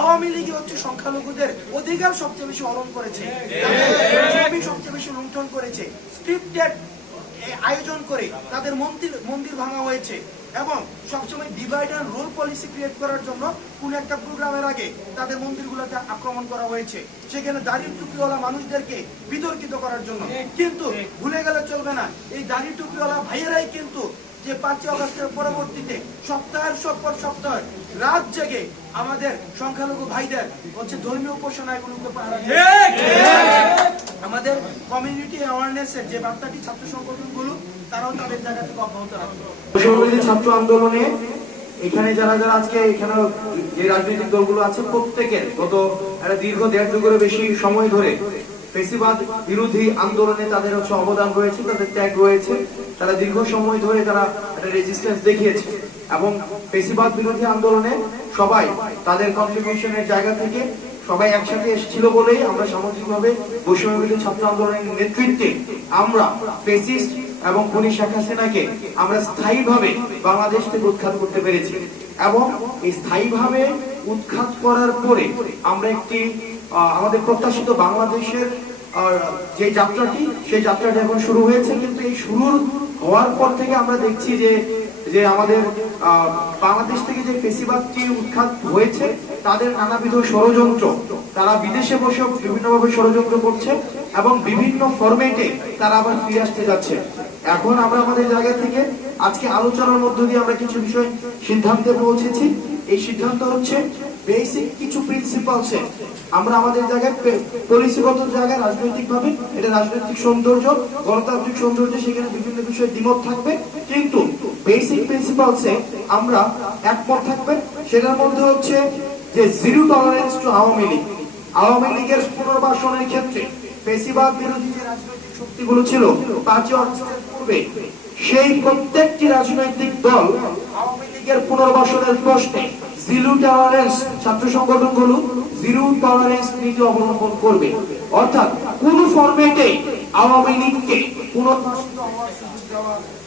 আওয়ামী লীগ হচ্ছে সংখ্যালঘুদের অধিকার সবচেয়ে বেশি হরণ করেছে। সবচেয়ে বেশি লুণ্ঠন করেছে। স্ক্রিপ্টেড আয়োজন করে তাদের মন্দির মন্দির ভাঙা হয়েছে এবং সবসময় divide and rule policy create করার জন্য কোন একটা প্রোগ্রামের আগে তাদের মন্দিরগুলোতে আক্রমণ করা হয়েছে। সেখানে দাড়ি টুপিওয়ালা মানুষদেরকে বিতর্কিত করার জন্য। কিন্তু ভুলে গেলে চলবে না। এই দাড়ি টুপিওয়ালা ভাইয়েরাই কিন্তু যে পাঁচই অগস্টের পরবর্তীতে সপ্তাহের সব পর সপ্তাহ রাত জেগে আমাদের সংখ্যালঘু ভাইদের হচ্ছে ধর্মীয় উপাসনাগুলোকে পাহারা আমাদের কমিউনিটি অ্যাওয়ারনেসের যে বার্তাটি ছাত্র সংগঠনগুলো তারাও তাদের জায়গা থেকে অব্যাহত রাখবে ছাত্র আন্দোলনে এখানে যারা যারা আজকে এখানে যে রাজনৈতিক দলগুলো আছে প্রত্যেকের গত একটা দীর্ঘ দেড় যুগেরও বেশি সময় ধরে ফেসিবাদ বিরোধী আন্দোলনে তাদের হচ্ছে অবদান রয়েছে, তাদের ত্যাগ রয়েছে। তারা দীর্ঘ সময় ধরে তারা একটা রেজিস্ট্যান্স দেখিয়েছে এবং ফেসিবাদ বিরোধী আন্দোলনে সবাই তাদের কন্ট্রিবিউশনের জায়গা থেকে সবাই একসাথে এসেছিল বলেই আমরা সামাজিকভাবে বৈষম্যবিরোধী ছাত্র আন্দোলনের নেতৃত্বে আমরা ফেসিস্ট এবং খুনি শেখ হাসিনাকে আমরা স্থায়ীভাবে বাংলাদেশ থেকে উৎখাত করতে পেরেছি এবং এই স্থায়ীভাবে উৎখাত করার পরে আমরা একটি আমাদের প্রত্যাশিত বাংলাদেশের যে যাত্রাটি, সেই যাত্রাটি এখন শুরু হয়েছে, কিন্তু এই শুরুর হওয়ার পর থেকে আমরা দেখছি যে যে আমাদের বাংলাদেশ থেকে যে ফেসিবাদটি উৎখাত হয়েছে, তাদের নানাবিধ ষড়যন্ত্র। তারা বিদেশে বসে বিভিন্নভাবে ষড়যন্ত্র করছে এবং বিভিন্ন ফরম্যাটে তারা আবার ফিরে আসতে যাচ্ছে। এখন আমরা আমাদের জায়গা থেকে আজকে আলোচনার মধ্য দিয়ে আমরা কিছু বিষয় সিদ্ধান্তে পৌঁছেছি। এই সিদ্ধান্ত হচ্ছে বেসিক কিছু প্রিন্সিপালসে আমরা আমাদের জায়গায় পলিসিগত জায়গায় রাজনৈতিক ভাবে এটা রাজনৈতিক সৌন্দর্য, গণতান্ত্রিক সৌন্দর্য, সেখানে বিভিন্ন বিষয়ে দ্বিমত থাকবে। কিন্তু বেসিক প্রিন্সিপালসে আমরা একমত থাকবে। সেটার মধ্যে হচ্ছে যে zero tolerance to Awami League. Awami লীগের পুনর্বাসনের ক্ষেত্রে ফেসিবাদ বিরোধী যে রাজনৈতিক শক্তিগুলো ছিল, পাঁচই অগস্টের পূর্বে, সেই প্রত্যেকটি রাজনৈতিক দল আওয়ামী লীগের পুনর্বাসনের প্রশ্নে জিরো টলারেন্স ছাত্র সংগঠনগুলো জিরো টলারেন্স নীতি অবলম্বন করবে। অর্থাৎ কোন ফরম্যাটে আওয়ামী লীগকে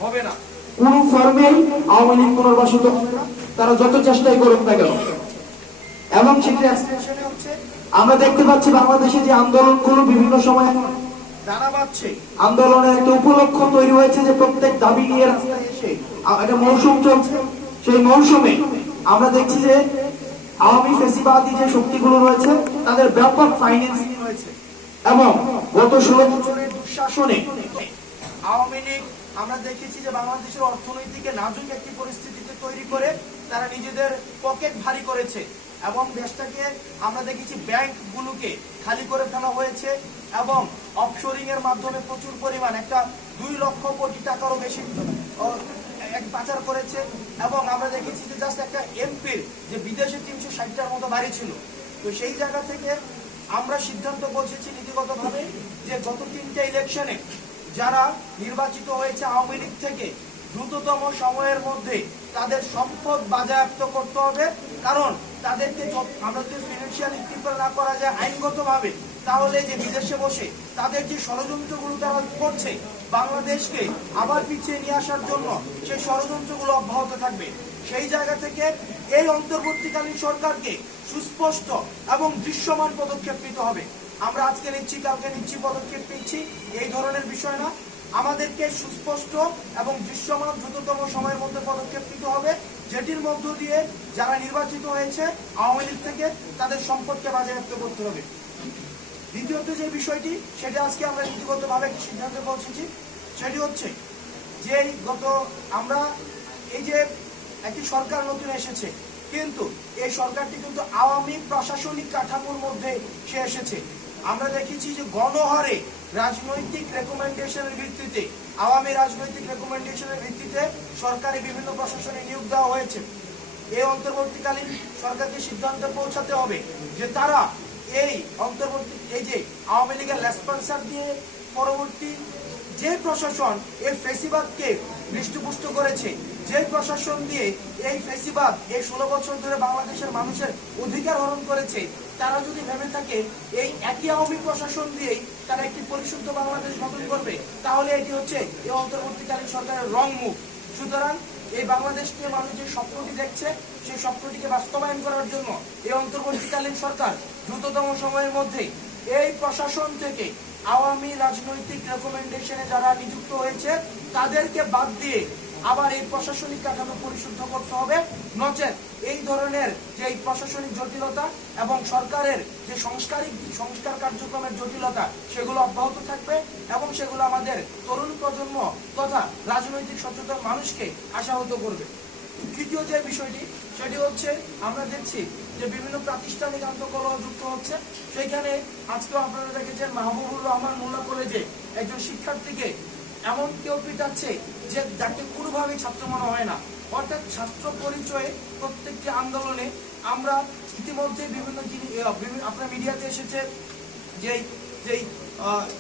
হবে না কোন ফর্মে আওয়ামী লীগ পুনর্বাসিত তারা যত চেষ্টাই করুক না কেন। এবং আমরা দেখতে পাচ্ছি বাংলাদেশে যে আন্দোলনগুলো বিভিন্ন সময় আন্দোলনের একটা উপলক্ষ তৈরি হয়েছে যে প্রত্যেক দাবি নিয়ে রাস্তায় এসে একটা মৌসুম চলছে। সেই মৌসুমে আমরা দেখছি যে আওয়ামী ফেসিবাদী যে শক্তিগুলো রয়েছে, তাদের ব্যাপক ফাইন্যান্সিং রয়েছে। এবং গত ষোলো বছরের দুঃশাসনে আওয়ামী লীগ, আমরা দেখেছি যে বাংলাদেশের অর্থনৈতিকে নাজুক একটি পরিস্থিতিতে তৈরি করে তারা নিজেদের পকেট ভারী করেছে এবং দেশটাকে আমরা দেখেছি ব্যাংকগুলোকে খালি করে ফেলা হয়েছে এবং অফশোরিং এর মাধ্যমে প্রচুর পরিমাণ, একটা দুই লক্ষ কোটি টাকারও বেশি পাচার করেছে এবং আমরা দেখেছি যে জাস্ট একটা এমপির যে বিদেশে তিনশো ষাটটার মতো বাড়ি ছিল। তো সেই জায়গা থেকে আমরা সিদ্ধান্ত পৌঁছেছি নীতিগতভাবে যে গত তিনটে ইলেকশনে যারা নির্বাচিত হয়েছে আওয়ামী লীগ থেকে, দ্রুততম সময়ের মধ্যে তাদের সম্পদ বাজেয়াপ্ত করতে হবে। কারণ তাদেরকে আমরা যদি ফিনান্সিয়াল ইকুইপল না করা যায় আইনগতভাবে, তাহলে যে বিদেশে বসে তাদের যে ষড়যন্ত্রগুলো তারা করছে বাংলাদেশকে আবার পিছিয়ে নিয়ে আসার জন্য সেই ষড়যন্ত্রগুলো অব্যাহত থাকবে। সেই জায়গা থেকে এই অন্তর্বর্তীকালীন সরকারকে সুস্পষ্ট এবং দৃশ্যমান পদক্ষেপ নিতে হবে। আমরা আজকে নিচ্ছি, কালকে নিচ্ছি পদক্ষেপ নিচ্ছি, এই ধরনের বিষয় না। আমাদেরকে সুস্পষ্ট এবং দৃশ্যমান দ্রুততম সময়ের মধ্যে পদক্ষেপ নিতে হবে, যেটির মধ্য দিয়ে যারা নির্বাচিত হয়েছে, আওয়ামী লীগ থেকে তাদের সম্পদকে বাজেয়াপ্ত করতে হবে। দ্বিতীয়ত যে বিষয়টি, সেটা আজকে আমরা নীতিগতভাবে একটি সিদ্ধান্তে পৌঁছেছি, সেটি হচ্ছে যে গত আমরা এই যে একটি সরকার নতুন এসেছে, কিন্তু এই সরকারটি কিন্তু আওয়ামী প্রশাসনিক কাঠামোর মধ্যে সে এসেছে। আমরা দেখেছি যে গণহারে রাজনৈতিক রেকমেন্ডেশনের ভিত্তিতে, আওয়ামী রাজনৈতিক রেকমেন্ডেশনের ভিত্তিতে সরকারি বিভিন্ন প্রশাসনে নিয়োগ দেওয়া হয়েছে। এই অন্তর্বর্তীকালীন সরকারকে সিদ্ধান্তে পৌঁছাতে হবে যে তারা এই অন্তর্বর্তী, এই যে আওয়ামী লীগের রেসপন্সার দিয়ে পরবর্তী যে প্রশাসন এই ফেসিবাদকে হৃষ্টপুষ্ট করেছে, যে প্রশাসন দিয়ে এই ফেসিবাদ এই ষোলো বছর ধরে বাংলাদেশের মানুষের অধিকার হরণ করেছে, তারা যদি ভেবে থাকে এই একই আওয়ামী প্রশাসন দিয়েই তারা একটি পরিশুদ্ধ বাংলাদেশ গঠন করবে, তাহলে এটি হচ্ছে এই অন্তর্বর্তীকালীন সরকারের রং মুখ। সুতরাং এই বাংলাদেশ নিয়ে মানুষ যে স্বপ্নটি দেখছে, সেই স্বপ্নটিকে বাস্তবায়ন করার জন্য এই অন্তর্বর্তীকালীন সরকার দ্রুততম সময়ের মধ্যে এই প্রশাসন থেকে আওয়ামী রাজনৈতিক রেকমেন্ডেশনে যারা নিযুক্ত হয়েছে, তাদেরকে বাদ দিয়ে আবার এই প্রশাসনিক কাঠামো পরিশুদ্ধ করতে হবে। নচেত এই ধরনের যে এই প্রশাসনিক জটিলতা এবং সরকারের যে সংস্কারিক সংস্কার কার্যক্রমের জটিলতা, সেগুলো অব্যাহত থাকবে এবং সেগুলো আমাদের তরুণ প্রজন্ম তথা রাজনৈতিক সচেতন মানুষকে আশাহত করবে। তৃতীয় যে বিষয়টি, সেটি হচ্ছে আমরা দেখছি যে বিভিন্ন প্রাতিষ্ঠানিক আন্তঃকলহ যুক্ত হচ্ছে। সেইখানে আজকেও আপনারা দেখেছেন মাহবুবুর রহমান মোল্লা কলেজে একজন শিক্ষার্থীকে এমন কেউ পিটাচ্ছে যে যাকে কোনোভাবেই ছাত্র মনে হয় না। অর্থাৎ ছাত্র পরিচয়ে প্রত্যেকটি আন্দোলনে আমরা ইতিমধ্যে বিভিন্ন আপনার মিডিয়াতে এসেছে যেই যেই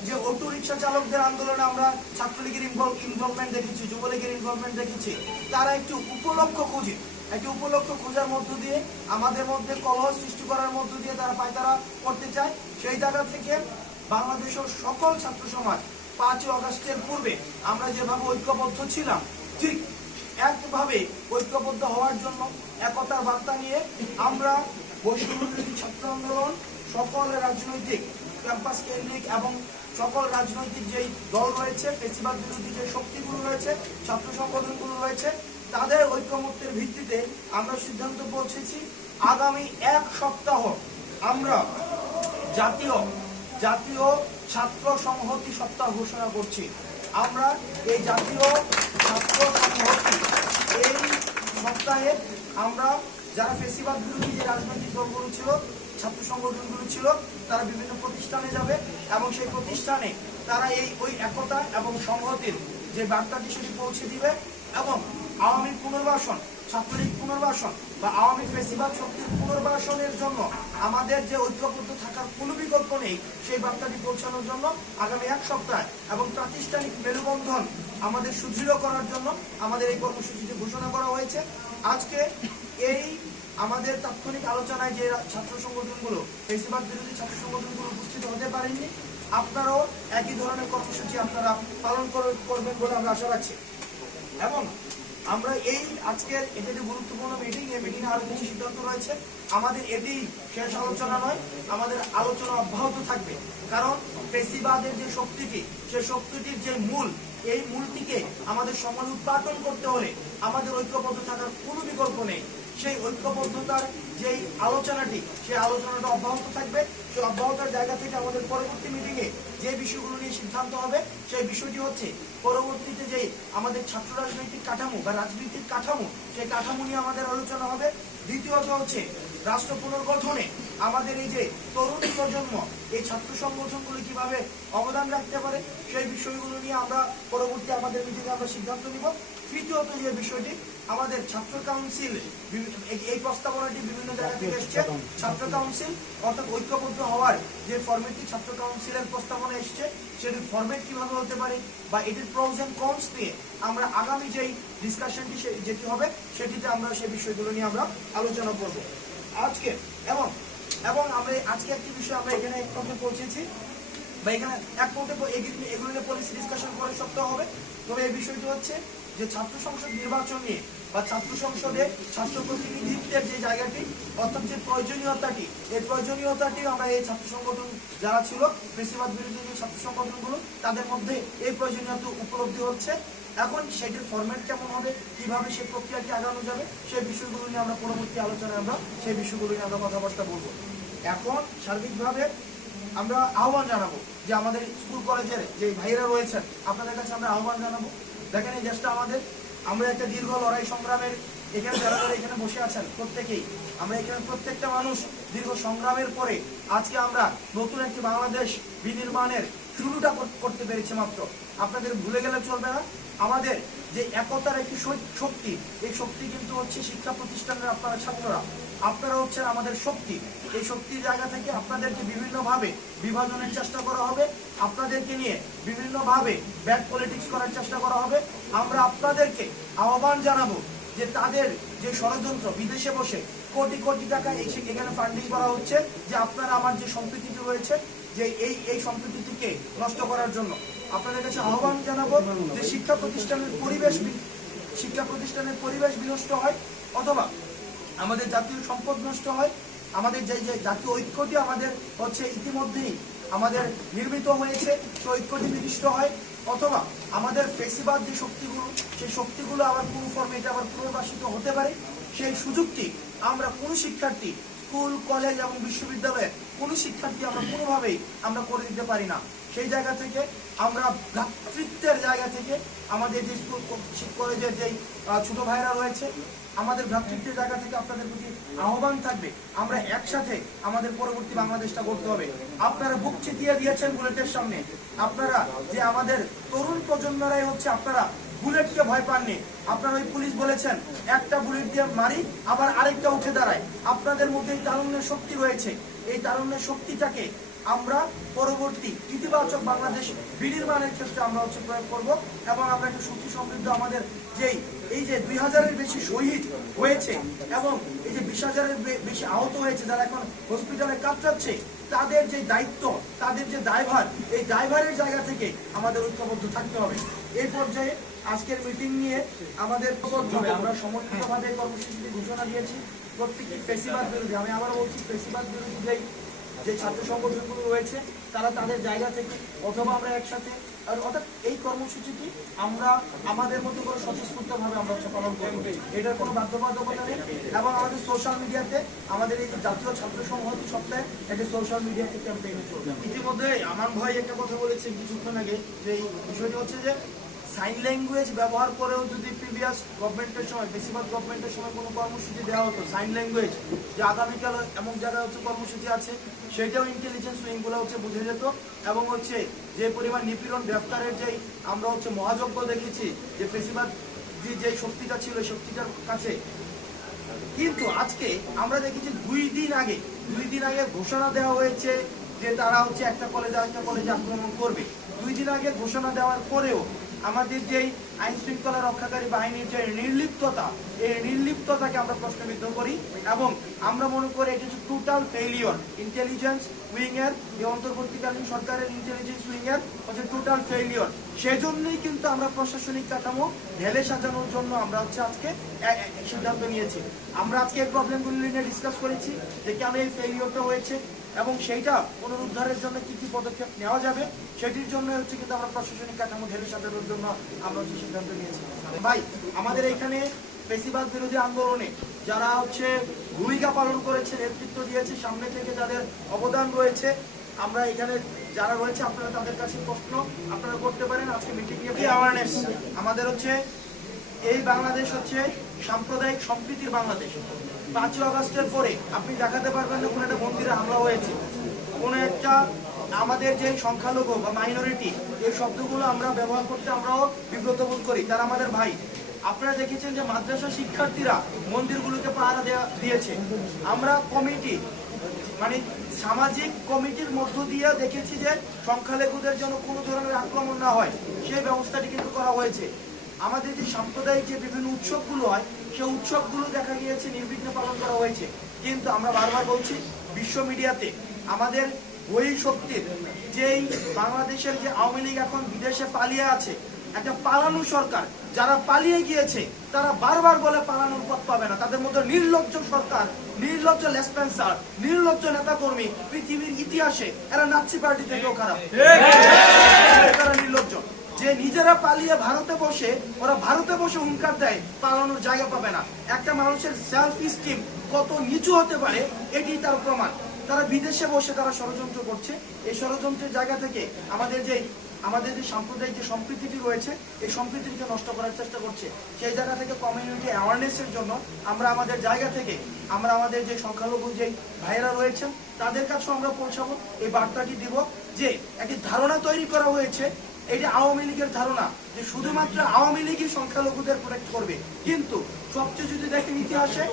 যে অটো রিক্সা চালকদের আন্দোলনে আমরা ছাত্রলীগের ইনভলভ ইনভলভমেন্ট দেখেছি, যুবলীগের ইনভলভমেন্ট দেখেছি। তারা একটি উপলক্ষ খুঁজে, একটি উপলক্ষ খোঁজার মধ্য দিয়ে, আমাদের মধ্যে কলহ সৃষ্টি করার মধ্য দিয়ে তারা পায়তারা করতে চায়। সেই জায়গা থেকে বাংলাদেশের সকল ছাত্র সমাজ পাঁচই অগস্টের পূর্বে আমরা যেভাবে ঐক্যবদ্ধ ছিলাম, ঠিক একভাবে ঐক্যবদ্ধ হওয়ার জন্য একতার বার্তা নিয়ে আমরা বৈষম্যবিরোধী ছাত্র আন্দোলন, সকল রাজনৈতিক ক্যাম্পাস কেন্দ্রিক এবং সকল রাজনৈতিক যেই দল রয়েছে ফেসিবাদ বিরোধী যে শক্তিগুলো রয়েছে, ছাত্র সংগঠনগুলো রয়েছে, তাদের ঐক্যমত্যের ভিত্তিতে আমরা সিদ্ধান্ত পৌঁছেছি, আগামী এক সপ্তাহ আমরা জাতীয় জাতীয় ছাত্র সংহতি সপ্তাহ ঘোষণা করছি। আমরা এই জাতীয় ছাত্র সংহতি, এই সপ্তাহে আমরা যারা ফেসিবাদ বিরোধী যে রাজনৈতিক দলগুলো ছিল, ছাত্র সংগঠনগুলো ছিল, তারা বিভিন্ন প্রতিষ্ঠানে যাবে এবং সেই প্রতিষ্ঠানে তারা এই ওই একতা এবং সংহতির যে বার্তাটি সেটি পৌঁছে দিবে এবং আওয়ামী পুনর্বাসন ছাত্রলীগ পুনর্বাসন বা আওয়ামী ফেসিবাদ শক্তির পুনর্বাসনের জন্য আমাদের যে ঐক্যবদ্ধ থাকার কোনো বিকল্প নেই, সেই বার্তাটি পৌঁছানোর জন্য আগামী এক সপ্তাহ এবং প্রাতিষ্ঠানিক মেলুবন্ধন আমাদের সুদৃঢ় করার জন্য আমাদের এই কর্মসূচিটি ঘোষণা করা হয়েছে। আজকে এই আমাদের তাৎক্ষণিক আলোচনায় যে ছাত্র সংগঠনগুলো, ফেসিবাদ বিরোধী ছাত্র সংগঠনগুলো উপস্থিত হতে পারেননি, আপনারাও একই ধরনের কর্মসূচি আপনারা পালন করে- করবেন বলে আমরা আশা রাখছি। এবং আমরা এই আজকের এটা যে গুরুত্বপূর্ণ মিটিং এই মিটিং আরও কিছু সিদ্ধান্ত রয়েছে। আমাদের এটি শেষ আলোচনা নয়, আমাদের আলোচনা অব্যাহত থাকবে। কারণ পেশিবাদের যে শক্তিটি, সে শক্তিটির যে মূল, এই মূলটিকে আমাদের সমাজ উৎপাদন করতে হলে আমাদের ঐক্যবদ্ধ থাকার কোনো বিকল্প নেই। সেই ঐক্যবদ্ধতার যেই আলোচনাটি, সেই আলোচনাটা অব্যাহত থাকবে। সেই অব্যাহতার জায়গা থেকে আমাদের পরবর্তী মিটিংয়ে যে বিষয়গুলো নিয়ে সিদ্ধান্ত হবে, সেই বিষয়টি হচ্ছে পরবর্তীতে যে আমাদের ছাত্র রাজনৈতিক কাঠামো বা রাজনৈতিক কাঠামো, সেই কাঠামো নিয়ে আমাদের আলোচনা হবে। দ্বিতীয়ত হচ্ছে রাষ্ট্র পুনর্গঠনে আমাদের এই যে তরুণ প্রজন্ম এই ছাত্র সংগঠনগুলো কীভাবে অবদান রাখতে পারে সেই বিষয়গুলো নিয়ে আমরা পরবর্তী আমাদের মিটিংয়ে আমরা সিদ্ধান্ত নিব। তৃতীয়ত যে বিষয়টি আমাদের ছাত্র কাউন্সিল এই- প্রস্তাবনাটি বিভিন্ন জায়গা থেকে এসছে। ছাত্র কাউন্সিল অর্থাৎ ঐক্যবদ্ধ হওয়ার যে ফরম্যাটটি ছাত্র কাউন্সিলের প্রস্তাবনা এসছে সেটির ফরম্যাট কীভাবে হতে পারে বা এটির প্রোজ এন্ড কনস নিয়ে আমরা আগামী যেই ডিসকাশনটি যেটি হবে সেটিতে আমরা সেই বিষয়গুলো নিয়ে আমরা আলোচনা করব। আজকে এবং এবং আমরা আজকে একটি বিষয় আমরা এখানে এক পথে পৌঁছেছি। বা এখানে এক পথে প- এগুলি নিয়ে পলিসি ডিসকাশন পরের সপ্তাহ হবে। তবে এই বিষয়টি হচ্ছে যে ছাত্র সংসদ নির্বাচন নিয়ে বা ছাত্র সংসদে ছাত্র প্রতিনিধিত্বের যে জায়গাটি, অর্থাৎ যে প্রয়োজনীয়তাটি, এই প্রয়োজনীয়তাটি আমরা এই ছাত্র সংগঠন যারা ছিল, বেশিরভাগ বিরোধী যে ছাত্র সংগঠনগুলো, তাদের মধ্যে এই প্রয়োজনীয়তা উপলব্ধি হচ্ছে। এখন সেটির ফরম্যাট কেমন হবে, কীভাবে সেই প্রক্রিয়াটি আগানো যাবে, সেই বিষয়গুলো নিয়ে আমরা পরবর্তী আলোচনায় আমরা সেই বিষয়গুলো নিয়ে আমরা কথাবার্তা বলব। এখন সার্বিকভাবে আমরা আহ্বান জানাব যে আমাদের স্কুল কলেজের যে ভাইয়েরা রয়েছেন, আপনাদের কাছে আমরা আহ্বান জানাব। দেখেন এই দেশটা আমাদের, আমরা একটা দীর্ঘ লড়াই সংগ্রামের এখানে যারা যারা এখানে বসে আছেন, প্রত্যেকেই, আমরা এখানে প্রত্যেকটা মানুষ দীর্ঘ সংগ্রামের পরে আজকে আমরা নতুন একটি বাংলাদেশ বিনির্মাণের শুরুটা কর- করতে পেরেছি মাত্র। আপনাদের ভুলে গেলে চলবে না। আমাদের যে একতার একটি শক্তি, এই শক্তি কিন্তু হচ্ছে শিক্ষা প্রতিষ্ঠানের আপনারা ছাত্ররা। আপনারা হচ্ছেন আমাদের শক্তি। এই শক্তির জায়গা থেকে আপনাদেরকে বিভিন্নভাবে বিভাজনের চেষ্টা করা হবে। আপনাদেরকে নিয়ে বিভিন্নভাবে ব্যাড পলিটিক্স করার চেষ্টা করা হবে। আমরা আপনাদেরকে আহ্বান জানাব যে তাদের যে ষড়যন্ত্র, বিদেশে বসে কোটি কোটি টাকা এসে এখানে ফান্ডিং করা হচ্ছে, যে আপনারা আমার যে সম্প্রীতিটি রয়েছে, যে এই এই সম্প্রীতিটিকে নষ্ট করার জন্য আপনাদের কাছে আহ্বান জানাব যে শিক্ষা প্রতিষ্ঠানের পরিবেশ শিক্ষা প্রতিষ্ঠানের পরিবেশ বিনষ্ট হয়, অথবা আমাদের জাতীয় সম্পদ নষ্ট হয়। আমাদের যে যে জাতীয় ঐক্যটি আমাদের হচ্ছে ইতিমধ্যেই আমাদের নির্মিত হয়েছে সেই ঐক্যটি নির্দিষ্ট হয়, অথবা আমাদের ফেসিবাদ যে শক্তিগুলো সেই শক্তিগুলো আবার পুরো ফর্মেটে আবার পুনর্বাসিত হতে পারে। সেই সুযোগটি আমরা কোনো শিক্ষার্থী, স্কুল কলেজ এবং বিশ্ববিদ্যালয়ে কোনো শিক্ষার্থী আমরা কোনোভাবেই আমরা করে দিতে পারি না। সেই জায়গা থেকে আমরা ভ্রাতৃত্বের জায়গা থেকে আমাদের যে স্কুল কলেজের যেই ছোট ভাইরা রয়েছে, আমাদের ভ্রাতৃত্বের জায়গা থেকে আপনাদের প্রতি আহ্বান থাকবে, আমরা একসাথে আমাদের পরবর্তী বাংলাদেশটা করতে হবে। আপনারা বুক চিতিয়ে দিয়েছেন বুলেটের সামনে। আপনারা যে আমাদের তরুণ প্রজন্মরাই হচ্ছে, আপনারা বুলেটকে ভয় পাননি। আপনারা ওই পুলিশ বলেছেন, একটা বুলেট দিয়ে মারি, আবার আরেকটা উঠে দাঁড়ায়। আপনাদের মধ্যে এই তারুণ্যের শক্তি রয়েছে। এই তারুণ্যের শক্তিটাকে আমরা পরবর্তী ইতিবাচক বাংলাদেশ বিনির্মাণের ক্ষেত্রে আমরা হচ্ছে প্রয়োগ করব এবং আমরা একটা সুখী সমৃদ্ধ আমাদের যেই, এই যে দুই হাজারের বেশি শহীদ হয়েছে এবং এই যে বিশ হাজারের বেশি আহত হয়েছে, যারা এখন হসপিটালে কাটাচ্ছে তাদের যে দায়িত্ব, তাদের যে দায়ভার এই দায়ভারের জায়গা থেকে আমাদের ঐক্যবদ্ধ থাকতে হবে। এই পর্যায়ে আজকের মিটিং নিয়ে আমাদের আমরা সমন্বিতভাবে এই কর্মসূচিটি ঘোষণা দিয়েছি। প্রত্যেকটি ফেসিবাদ বিরোধী, আমি আবার বলছি, ফেসিবাদ বিরোধী যেই যে ছাত্র সংগঠনগুলো রয়েছে, তারা তাদের জায়গা থেকে অথবা আমরা একসাথে অর্থাৎ এই কর্মসূচিটি আমরা আমাদের মতো করে স্বতঃস্ফূর্তভাবে আমরা পালন করব। এটার কোনো বাধ্যবাধকতা নেই। এবং আমাদের সোশ্যাল মিডিয়াতে আমাদের এই জাতীয় ছাত্র সংহতি সপ্তাহে একটা সোশ্যাল মিডিয়াতে ক্যাম্পেইন চলবে ইতিমধ্যে আমার ভাই একটা কথা বলেছে কিছুক্ষণ আগে, যে এই বিষয়টি হচ্ছে যে সাইন ল্যাঙ্গুয়েজ ব্যবহার করেও যদি প্রিভিয়াস গভর্নমেন্টের সময়, বেশিরভাগ গভর্নমেন্টের সময় কোনো কর্মসূচি দেওয়া হতো সাইন ল্যাঙ্গুয়েজ যে আগামীকাল এমন জায়গায় হচ্ছে কর্মসূচি আছে সেটাও ইন্টেলিজেন্স উইংগুলো হচ্ছে বুঝে যেত। এবং হচ্ছে যে পরিমাণ নিপীড়ন, গ্রেফতারের যেই আমরা হচ্ছে মহাযজ্ঞ দেখেছি, যে ফেসিবাদ যে যে শক্তিটা ছিল শক্তিটার কাছে। কিন্তু আজকে আমরা দেখেছি দুই দিন আগে, দুই দিন আগে ঘোষণা দেওয়া হয়েছে যে তারা হচ্ছে একটা কলেজে আরেকটা কলেজে আক্রমণ করবে। দুই দিন আগে ঘোষণা দেওয়ার পরেও আমাদের যেই আইন শৃঙ্খলা রক্ষাকারী বাহিনীর যে নির্লিপ্ততা, এই নির্লিপ্ততাকে আমরা প্রশ্নবিদ্ধ করি এবং আমরা মনে করি এটি হচ্ছে টোটাল ফেইলিওর ইন্টেলিজেন্স উইং এর এই অন্তর্বর্তীকালীন সরকারের ইন্টেলিজেন্স উইং এর হচ্ছে টোটাল ফেইলিওর সেজন্যই কিন্তু আমরা প্রশাসনিক কাঠামো ঢেলে সাজানোর জন্য আমরা হচ্ছে আজকে সিদ্ধান্ত নিয়েছি। আমরা আজকে এই প্রবলেমগুলি নিয়ে ডিসকাস করেছি যে কেন এই ফেইলিওরটা হয়েছে। এবং সেইটা পুনরুদ্ধারের জন্য কি কি পদক্ষেপ নেওয়া যাবে, সেটির জন্য হচ্ছে কিন্তু আমরা প্রশাসনিক কাঠামো ঢেলে সাজানোর জন্য আমরা হচ্ছে সিদ্ধান্ত নিয়েছি। ভাই, আমাদের এখানে বেশিরভাগ বিরোধী আন্দোলনে যারা হচ্ছে ভূমিকা পালন করেছে, নেতৃত্ব দিয়েছে, সামনে থেকে যাদের অবদান রয়েছে, আমরা এখানে যারা রয়েছে, আপনারা তাদের কাছে প্রশ্ন আপনারা করতে পারেন। আজকে মিটিং এ অ্যাওয়ারনেস আমাদের হচ্ছে এই বাংলাদেশ হচ্ছে সাম্প্রদায়িক সম্প্রীতির বাংলাদেশ। পাঁচই আগস্টের পরে আপনি দেখাতে পারবেন না কোনো একটা মন্দিরে হামলা হয়েছে। কোনো একটা আমাদের যে সংখ্যালঘু বা মাইনরিটি এই শব্দগুলো আমরা ব্যবহার করতে আমরাও বিব্রত বোধ করি। তারা আমাদের ভাই। আপনারা দেখেছেন যে মাদ্রাসা শিক্ষার্থীরা মন্দিরগুলোকে পাহারা দেয়া দিয়েছে। আমরা কমিটি মানে সামাজিক কমিটির মধ্য দিয়ে দেখেছি যে সংখ্যালঘুদের যেন কোনো ধরনের আক্রমণ না হয়। সেই ব্যবস্থাটি কিন্তু করা হয়েছে। আমাদের যে সাম্প্রদায়িক যে বিভিন্ন উৎসবগুলো হয় সেই উৎসবগুলো দেখা গিয়েছে নির্বিঘ্নে পালন করা হয়েছে। কিন্তু আমরা বারবার বলছি বিশ্ব মিডিয়াতে আমাদের বই শক্তির যেই বাংলাদেশের যে আওয়ামী লীগ এখন বিদেশে পালিয়ে আছে একটা পালানো সরকার যারা পালিয়ে গিয়েছে তারা বারবার বলে পালানোর পথ পাবে না। তাদের মধ্যে নির্লজ্জ সরকার নির্লজ্জ লেসপেন্সার নির্লজ্জ নেতাকর্মী পৃথিবীর ইতিহাসে এরা নাৎসি পার্টি থেকেও খারাপ। তারা নির্লজ্জ। যে নিজেরা পালিয়ে ভারতে বসে, ওরা ভারতে বসে হুঙ্কার দেয়, পালানোর জায়গা পাবে না। একটা মানুষের সেলফ স্টিম কত নিচু হতে পারে এটি তার প্রমাণ। তারা বিদেশে বসে তারা ষড়যন্ত্র করছে। এই ষড়যন্ত্রের জায়গা থেকে আমাদের যে আমাদের যে সাম্প্রদায়িক যে সম্প্রীতিটি রয়েছে, এই সম্প্রীতিকে নষ্ট করার চেষ্টা করছে। সেই জায়গা থেকে কমিউনিটি অ্যাওয়ারনেসের জন্য আমরা আমাদের জায়গা থেকে, আমরা আমাদের যে সংখ্যালঘু যে ভাইয়েরা রয়েছেন, তাদের কাছেও আমরা পৌঁছাবো। এই বার্তাটি দিব যে, একটি ধারণা তৈরি করা হয়েছে এটা আওয়ামী লীগের ধারণা যে শুধুমাত্র আওয়ামী লীগই সংখ্যালঘুদের প্রোটেক্ট করবে। কিন্তু সবচেয়ে যদি দেখেন ইতিহাসে